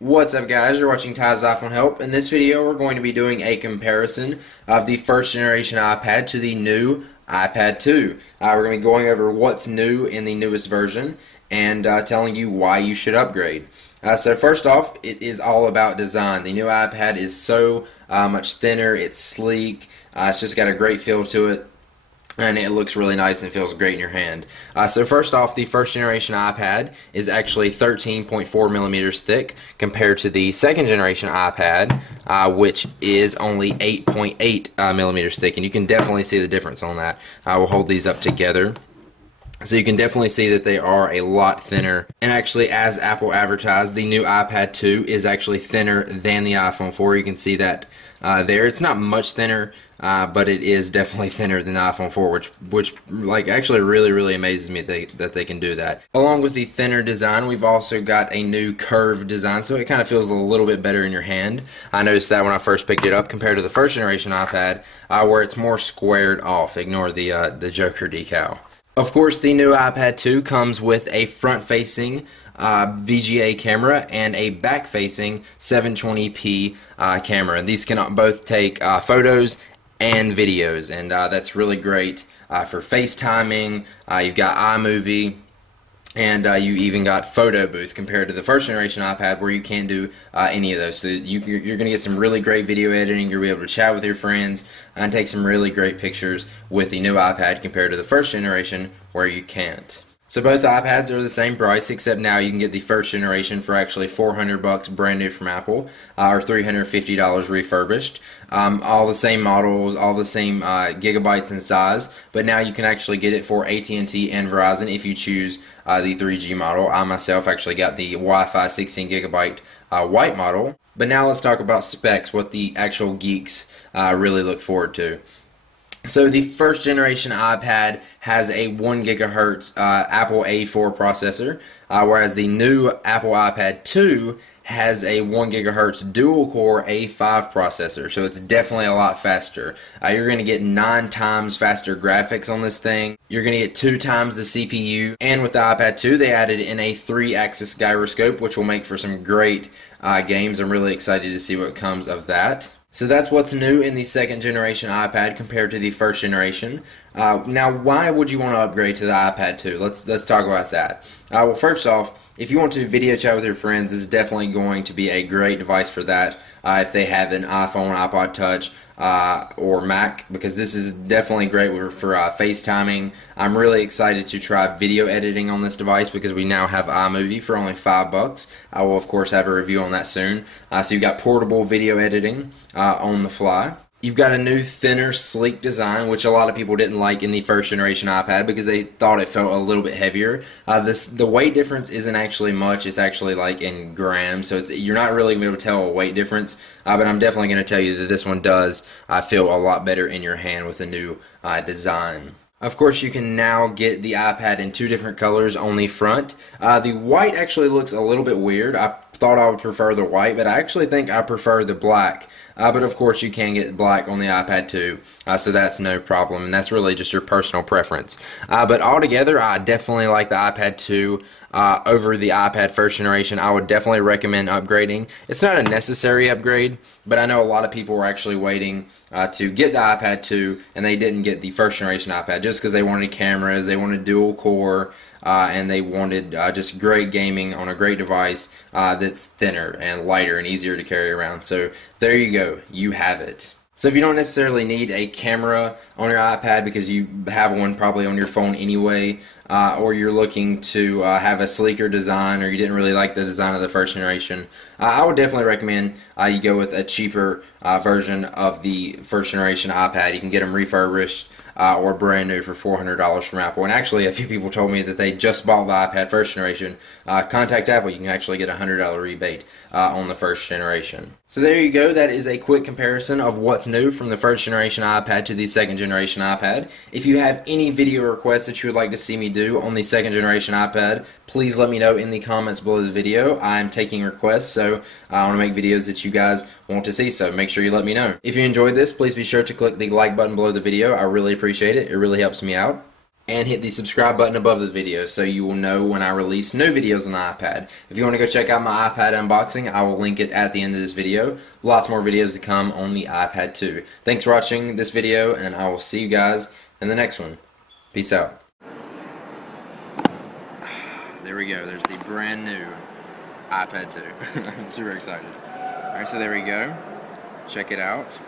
What's up, guys? You're watching tysiphonehelp. In this video we're going to be doing a comparison of the first generation iPad to the new iPad 2. We're going to be going over what's new in the newest version and telling you why you should upgrade. So first off, it is all about design. The new iPad is so much thinner, it's sleek, it's just got a great feel to it. And it looks really nice and feels great in your hand. So first off, the first generation iPad is actually 13.4 millimeters thick compared to the second generation iPad, which is only 8.8 millimeters thick. And you can definitely see the difference on that. I will hold these up together. So you can definitely see that they are a lot thinner. And actually, as Apple advertised, the new iPad 2 is actually thinner than the iPhone 4. You can see that there. It's not much thinner, but it is definitely thinner than the iPhone 4, which like actually really amazes me that they can do that. Along with the thinner design, we've also got a new curved design, so it kind of feels a little bit better in your hand. I noticed that when I first picked it up compared to the first generation iPad, where it's more squared off. Ignore the Joker decal. Of course, the new iPad 2 comes with a front-facing VGA camera and a back-facing 720p camera. And these can both take photos and videos, and that's really great for FaceTiming. You've got iMovie, and you even got photo booth compared to the first generation iPad where you can't do any of those. So you're going to get some really great video editing. You'll be able to chat with your friends and take some really great pictures with the new iPad compared to the first generation where you can't. So both iPads are the same price, except now you can get the first generation for actually $400 brand new from Apple, or $350 refurbished. All the same models, all the same gigabytes in size, but now you can actually get it for AT&T and Verizon if you choose the 3G model. I myself actually got the Wi-Fi 16 gigabyte white model. But now let's talk about specs, what the actual geeks really look forward to. So the first generation iPad has a 1 gigahertz Apple A4 processor, whereas the new Apple iPad 2 has a 1 gigahertz dual-core A5 processor, so it's definitely a lot faster. You're going to get 9 times faster graphics on this thing. You're going to get 2 times the CPU, and with the iPad 2 they added in a 3-axis gyroscope, which will make for some great games. I'm really excited to see what comes of that. So that's what's new in the second generation iPad compared to the first generation. Now, why would you want to upgrade to the iPad 2? Let's talk about that. Well, first off, if you want to video chat with your friends, this is definitely going to be a great device for that. If they have an iPhone, iPod Touch, or Mac, because this is definitely great for FaceTiming. I'm really excited to try video editing on this device because we now have iMovie for only $5. I will of course have a review on that soon. So you've got portable video editing on the fly. You've got a new, thinner, sleek design, which a lot of people didn't like in the first generation iPad because they thought it felt a little bit heavier. The weight difference isn't actually much. It's actually like in grams, so you're not really going to be able to tell a weight difference. But I'm definitely going to tell you that this one does feel a lot better in your hand with a new design. Of course, you can now get the iPad in 2 different colors on the front. The white actually looks a little bit weird. I thought I would prefer the white, but I actually think I prefer the black. But of course, you can get black on the iPad 2, so that's no problem, and that's really just your personal preference. But altogether, I definitely like the iPad 2 over the iPad first generation. I would definitely recommend upgrading. It's not a necessary upgrade, but I know a lot of people were actually waiting to get the iPad 2, and they didn't get the first generation iPad just because they wanted cameras, they wanted dual core, and they wanted just great gaming on a great device that's thinner and lighter and easier to carry around. So there you go, you have it. So if you don't necessarily need a camera on your iPad because you have one probably on your phone anyway, or you're looking to have a sleeker design, or you didn't really like the design of the first generation, I would definitely recommend you go with a cheaper version of the first generation iPad. You can get them refurbished or brand new for $400 from Apple. And actually, a few people told me that they just bought the iPad first generation. Contact Apple. You can actually get a $100 rebate on the first generation. So there you go. That is a quick comparison of what's new from the first generation iPad to the second generation iPad. If you have any video requests that you would like to see me do on the second generation iPad, please let me know in the comments below the video. I'm taking requests, so I want to make videos that you guys want to see, so make sure you let me know. If you enjoyed this, please be sure to click the like button below the video. I really appreciate it. It really helps me out. and hit the subscribe button above the video so you will know when I release new videos on the iPad. If you want to go check out my iPad unboxing, I will link it at the end of this video. Lots more videos to come on the iPad 2. Thanks for watching this video, and I will see you guys in the next one. Peace out. There we go. There's the brand new iPad 2. I'm super excited. Alright, so there we go. Check it out.